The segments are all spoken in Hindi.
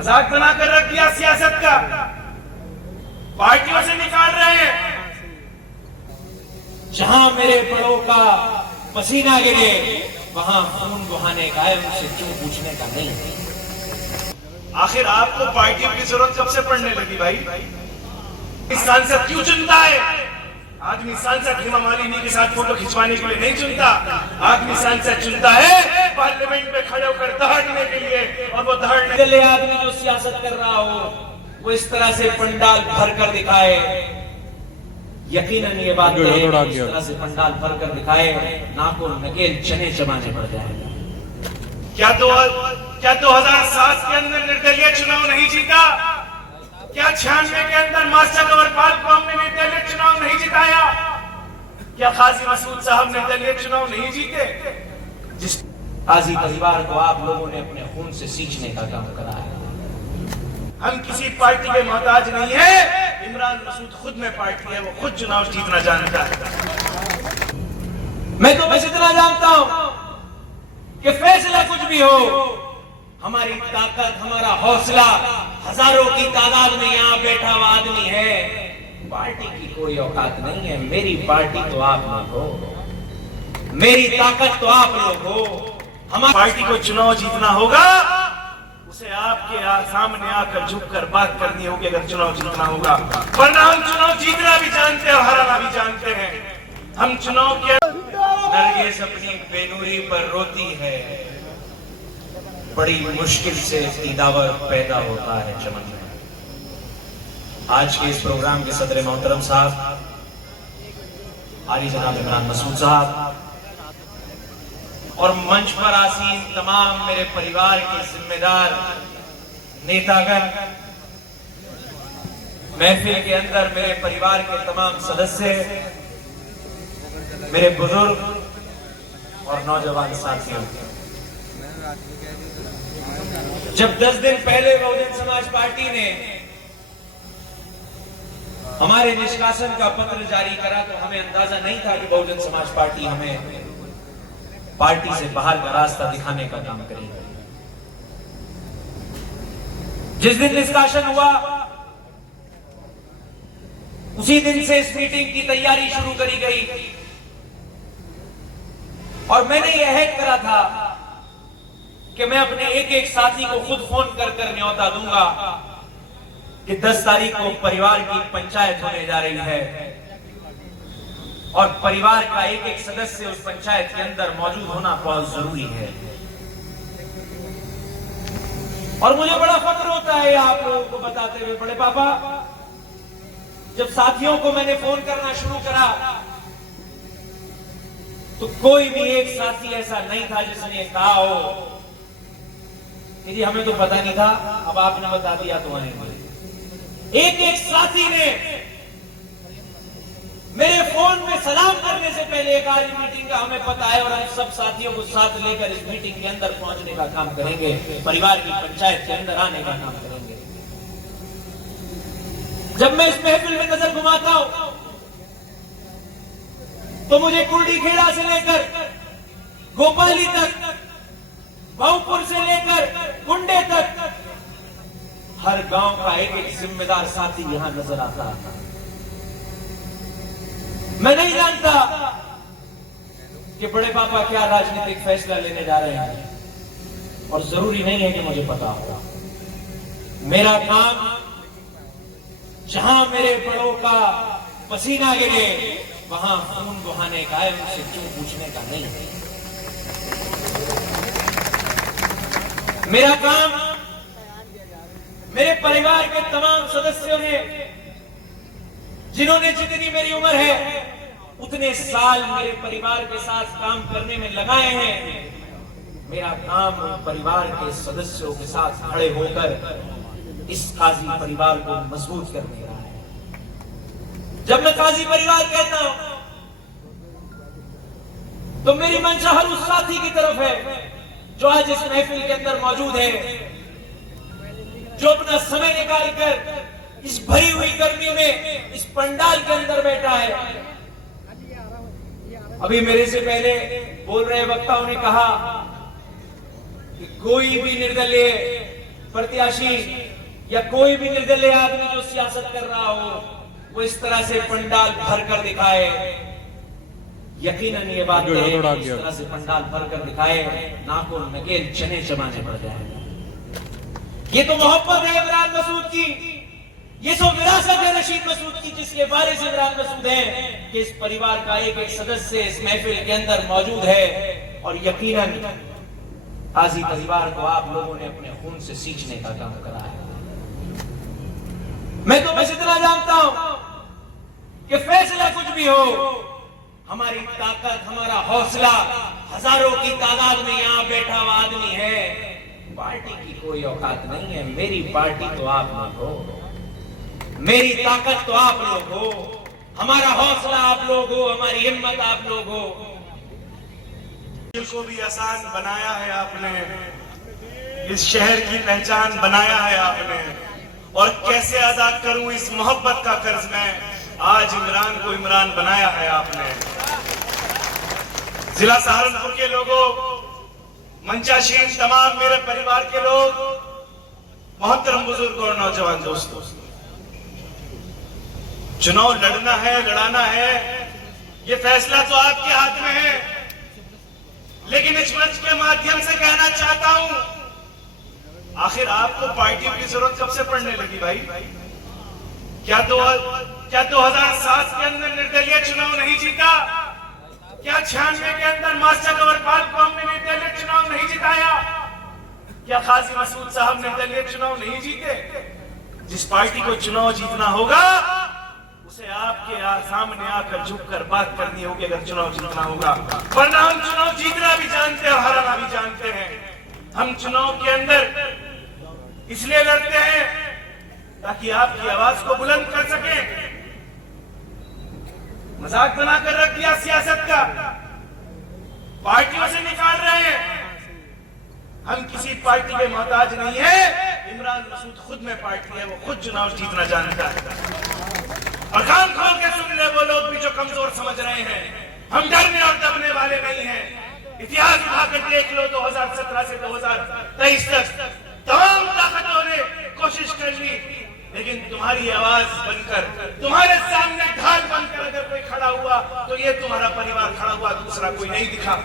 मजाक बनाकर रख दिया सियासत का, पार्टियों से निकाल रहे हैं। जहां मेरे बड़ों का पसीना गिरे वहां खून बहाने का है, उनसे क्यों पूछने का नहीं। आखिर आपको पार्टियों की जरूरत कब से पड़ने लगी भाई? इस सांसद क्यों चुनता है? आदमी सांसद हेमा मालिनी के साथ फोटो खिंचवाने के लिए नहीं चुनता, आदमी सांसद चुनता है पार्लियामेंट में खड़े होकर दहाड़ने के लिए। और वो दहाड़ने के लिए आदमी जो सियासत कर रहा हो वो इस तरह से पंडाल भर कर दिखाए, यकीनन ये बात है इस तरह से पंडाल भर कर दिखाए नाको नकेल चने चबाने पड़ जाएगा। क्या 2007 के अंदर निर्दलीय चुनाव नहीं जीता? क्या 96 के अंदर मास्टर कंवरपाल कौम ने निर्दलीय चुनाव नहीं जिताया? क्या काजी मसूद साहब निर्दलीय चुनाव नहीं जीते? जिस काजी परिवार को आप लोगों ने अपने खून से सींचने का काम कराया। हम किसी पार्टी के मोहताज नहीं है। इमरान मसूद खुद में पार्टी है, वो खुद चुनाव जीतना जानता है। मैं तो बस इतना जानता हूं कि फैसला कुछ भी हो, हमारी ताकत, हमारा हौसला हजारों की तादाद में यहाँ बैठा हुआ आदमी है। पार्टी की कोई औकात नहीं है। मेरी पार्टी तो आप लोग हो, मेरी ताकत तो आप लोग हो। हमारी पार्टी को चुनाव जीतना होगा, उसे आपके सामने आकर झुककर बात करनी होगी अगर चुनाव जीतना होगा। वरना हम चुनाव जीतना भी जानते हैं और हराना भी जानते हैं। हम चुनाव के नरगिस अपनी बेनूरी पर रोती है, बड़ी मुश्किल से दीदावर पैदा होता है चमन में। आज के इस प्रोग्राम के सदर मोहतरम साहब आली जनाब इमरान मसूद साहब और मंच पर आसीन तमाम मेरे परिवार के जिम्मेदार नेतागण, महफिल के अंदर मेरे परिवार के तमाम सदस्य, मेरे बुजुर्ग और नौजवान साथियों, जब 10 दिन पहले बहुजन समाज पार्टी ने हमारे निष्कासन का पत्र जारी करा तो हमें अंदाजा नहीं था कि बहुजन समाज पार्टी हमें पार्टी से बाहर का रास्ता दिखाने का काम करेगी। जिस दिन निष्कासन हुआ उसी दिन से इस मीटिंग की तैयारी शुरू करी गई और मैंने यह अहद करा था कि मैं अपने एक एक साथी को खुद फोन कर कर न्योता दूंगा कि 10 तारीख को परिवार की पंचायत होने जा रही है और परिवार का एक एक सदस्य उस पंचायत के अंदर मौजूद होना बहुत जरूरी है। और मुझे बड़ा फख्र होता है आप लोगों को बताते हुए, बड़े पापा, जब साथियों को मैंने फोन करना शुरू करा तो कोई भी एक साथी ऐसा नहीं था जिसने कहा हो कि जी हमें तो पता नहीं था, अब आपने बता दिया तो आएंगे। एक एक साथी ने मेरे फोन में सलाम करने से पहले एक आज मीटिंग का हमें पता है और हम सब साथियों को साथ लेकर इस मीटिंग के अंदर पहुंचने का काम करेंगे, परिवार की पंचायत के अंदर आने का काम करेंगे। जब मैं इस महफिल में नजर घुमाता हूं तो मुझे कुर्डी खेड़ा से लेकर गोपाली तक, बहुपुर से लेकर कुंडे तक हर गांव का एक एक जिम्मेदार साथी यहां नजर आता था। मैं नहीं जानता कि बड़े पापा क्या राजनीतिक फैसला लेने जा रहे हैं और जरूरी नहीं है कि मुझे पता हो। मेरा काम जहां मेरे बड़ों का पसीना गिरे वहां खून बहाने का है, मुझसे क्यों पूछने का नहीं है। मेरा काम मेरे परिवार के तमाम सदस्यों ने, जिन्होंने जितनी मेरी उम्र है उतने साल मेरे परिवार के साथ काम करने में लगाए हैं, मेरा काम उन परिवार के सदस्यों के साथ खड़े होकर इस काजी परिवार को मजबूत करने का है। जब मैं काजी परिवार कहता हूं तो मेरी मंशा हर उस साथी की तरफ है जो आज इस महफिल के अंदर मौजूद है, जो अपना समय निकालकर इस भरी हुई गर्मी में इस पंडाल के अंदर बैठा है। अभी मेरे से पहले बोल रहे वक्ताओं ने कहा कि कोई भी निर्दलीय प्रत्याशी या कोई भी निर्दलीय आदमी जो सियासत कर रहा हो वो इस तरह से पंडाल भर कर दिखाए, यकीनन ये बात है इस तरह से पंडाल भर कर दिखाए नाखून नकेल चने चबाने पड़ जाएगा। ये तो मोहब्बत है इमरान मसूद की, ये तो विरासत है रशीद मसूद की, जिसके वारिस इमरान मसूद हैं कि इस परिवार का एक एक सदस्य इस महफिल के अंदर मौजूद है। और यकीनन काजी परिवार को आप लोगों ने अपने खून से सींचने का काम करा है। मैं तो बस इतना जानता हूं कि फैसला कुछ भी हो, हमारी ताकत, हमारा हौसला, हजारों की तादाद में यहां बैठा हुआ आदमी है। पार्टी की कोई औकात नहीं है। मेरी पार्टी तो आप लोग हो, मेरी ताकत तो आप लोग हो, हमारा हौसला आप लोग हो, हमारी हिम्मत आप लोग हो। दिल को भी आसान बनाया है आपने, इस शहर की पहचान बनाया है आपने, और कैसे अदा करूं इस मोहब्बत का कर्ज मैं, आज इमरान को इमरान बनाया है आपने। जिला सहारनपुर के लोगों, मंचाशीन तमाम मेरे परिवार के लोग, मोहतरम बुजुर्ग और नौजवान दोस्तों, चुनाव लड़ना है, लड़ाना है, ये फैसला तो आपके हाथ में है। लेकिन इस मंच के माध्यम से कहना चाहता हूं, आखिर आपको पार्टियों की जरूरत कब से पड़ने लगी भाई? क्या 2007 के अंदर निर्दलीय चुनाव नहीं जीता? क्या 96 के अंदर मास्टर गवर्नर कौम ने निर्दलीय चुनाव नहीं जिताया? क्या काजी मसूद साहब निर्दलीय चुनाव नहीं जीते? जिस पार्टी को चुनाव जीतना होगा उसे आपके सामने आकर झुककर बात करनी होगी अगर चुनाव जीतना होगा, वरना हम चुनाव जीतना भी जानते हैं और हराना भी जानते हैं। हम चुनाव के अंदर इसलिए लड़ते हैं ताकि आपकी आवाज को बुलंद कर सकें। मजाक बनाकर रख दिया सियासत का, पार्टियों से निकाल रहे हैं। हम किसी पार्टी के मोहताज नहीं है। इमरान मसूद खुद में पार्टी है, वो खुद चुनाव जीतना जानता है। और कान खोल के सुन ले वो लोग भी जो कमजोर समझ रहे हैं, हम डरने और दबने वाले नहीं हैं। इतिहास उठाकर देख लो, 2017 से 2023 तक तमाम ताकतों ने कोशिश कर ली, लेकिन तुम्हारी आवाज बनकर, तुम्हारे सामने ढाल बनकर अगर कोई खड़ा हुआ तो ये तुम्हारा परिवार खड़ा हुआ, दूसरा कोई नहीं दिखा।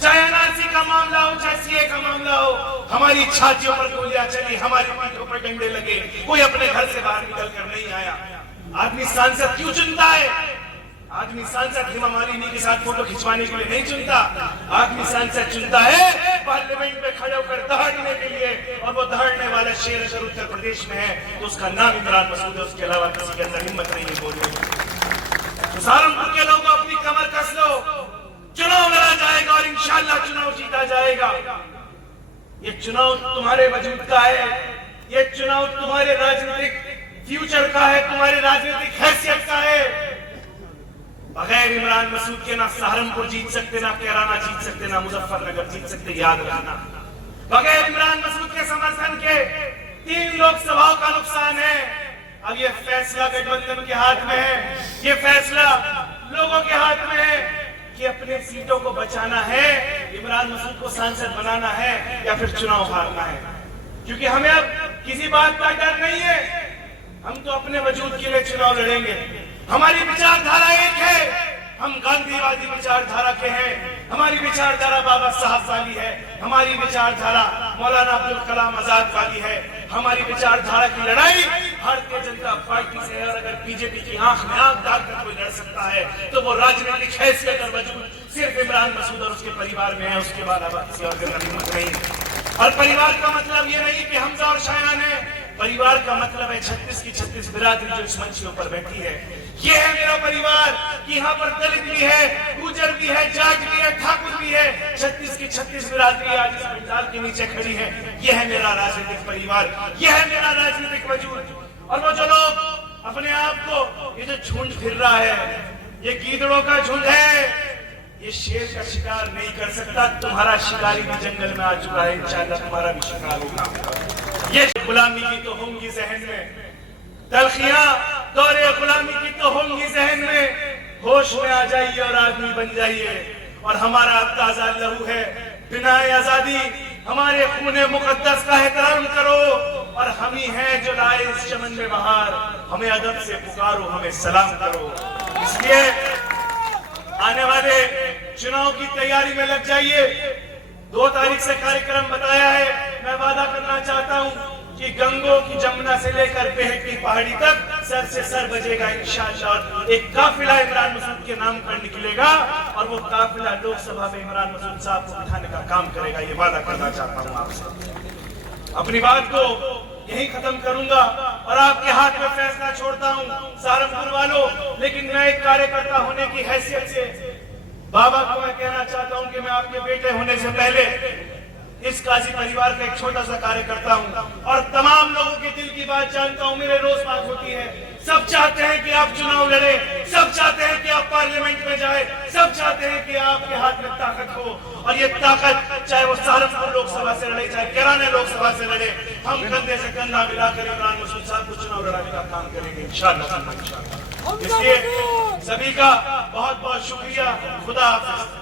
चाहे एनआरसी का मामला हो, चाहे सीए का मामला हो, हमारी छातियों पर गोलियां चली, हमारी पीठों पर डंडे लगे, कोई अपने घर से बाहर निकल कर नहीं आया। आदमी सांसद क्यों चुनता है? आदमी सांसद हेमा मालिनी के साथ फोटो खिंचवाने के लिए नहीं चुनता। आदमी सांसद चुनता है पार्लियामेंट में खड़े होकर दहाड़ने के लिए, और वो दहाड़ने वाला शेर अगर उत्तर प्रदेश में है तो उसका नाम इमरान मसूद है, उसके अलावा किसी के अंदर हिम्मत नहीं है बोलने की। तो सहारनपुर के लोगों अपनी कमर कस लो, चुनाव लड़ा जाएगा और इंशाल्लाह चुनाव जीता जाएगा। ये चुनाव तुम्हारे वजूद का है, ये चुनाव तुम्हारे राजनीतिक फ्यूचर का है, तुम्हारी राजनीतिक हैसियत का है। बगैर इमरान मसूद के ना सहारनपुर जीत सकते, ना कैराना जीत सकते, ना मुजफ्फरनगर जीत सकते, याद रखना। बगैर इमरान मसूद के समर्थन के 3 लोकसभाओं का नुकसान है। अब ये फैसला गठबंधन के हाथ में है, ये फैसला लोगों के हाथ में है कि अपने सीटों को बचाना है, इमरान मसूद को सांसद बनाना है या फिर चुनाव हारना है। क्योंकि हमें अब किसी बात का डर नहीं है, हम तो अपने वजूद के लिए चुनाव लड़ेंगे। हमारी विचारधारा एक है, हम गांधीवादी विचारधारा के हैं, हमारी विचारधारा बाबा साहब वाली है, हमारी विचारधारा मौलाना अब्दुल कलाम आजाद वाली है। हमारी विचारधारा की लड़ाई भारतीय जनता पार्टी से है, और अगर बीजेपी की आंख में आंख डालकर कोई लड़ सकता है तो वो राजनीतिक हैसियत और वजूद सिर्फ इमरान मसूद और उसके परिवार में है, उसके बाद अब किसी और के अंदर हिम्मत नहीं। और परिवार का मतलब ये नहीं कि हमजा और शायान है, परिवार का मतलब है 36 की 36 बिरादरी जो इस मंच के ऊपर बैठी है। ये है मेरा परिवार कि यहाँ पर दलित भी है, गुर्जर भी है, जाट भी है, ठाकुर भी है, 36 की 36 बिरादरी आज इस पंडाल के नीचे खड़ी है। ये है मेरा राजनीतिक परिवार, ये है मेरा राजनीतिक वजूद। और वो जो लोग अपने आप को, ये जो झुंड फिर रहा है, ये गीदड़ों का झुंड है, ये शेर का शिकार नहीं कर सकता। तुम्हारा शिकारी भी जंगल में आ चुका है, इंशाअल्लाह तुम्हारा भी शिकार होगा। ये गुलामी की तो होंगी जहन में, तलखियां दौरे गुलामी की तो होंगी जहन में, होश में आ जाइए और आदमी बन जाइए। और हमारा ताजा लहू है बिना आजादी, हमारे खूने मुकद्दस का एहतराम करो, और हम ही हैं जो लाए इस चमन में बहार, हमें अदब से पुकारो, हमें सलाम करो। इसलिए आने वाले चुनाव की तैयारी में लग जाइए। 2 तारीख से कार्यक्रम बताया है। मैं वादा करना चाहता हूं कि गंगों की जमुना से लेकर बेहद की पहाड़ी तक सर से सर बजेगा इंशाअल्लाह। एक काफिला इमरान मसूद के नाम पर निकलेगा, और वो काफिला लोकसभा में इमरान मसूद साहब को बिठाने का काम करेगा। ये वादा करना चाहता हूं आपसे। अपनी बात को यही खत्म करूंगा और आपके हाथ में फैसला छोड़ता हूं सहारनपुर वालों। लेकिन मैं एक कार्यकर्ता होने की हैसियत से बाबा को मैं कहना चाहता हूं कि मैं आपके बेटे होने से पहले इस काजी परिवार का एक छोटा सा कार्यकर्ता हूं, और तमाम लोगों के दिल की बात जानता हूं। मेरे रोज बात होती है, सब चाहते हैं कि आप चुनाव लड़े, सब चाहते हैं कि आप पार्लियामेंट में जाए, सब चाहते हैं कि आपके हाथ में ताकत हो, और ये ताकत चाहे वो सहारनपुर लोकसभा से लड़े, चाहे कैराना लोकसभा से लड़े, हम कंधे से कंधा मिलाकर इमरान मसूद साहब को चुनाव लड़ाने का काम करेंगे इंशाअल्लाह। इसलिए सभी का बहुत बहुत शुक्रिया। खुदा हाफिज।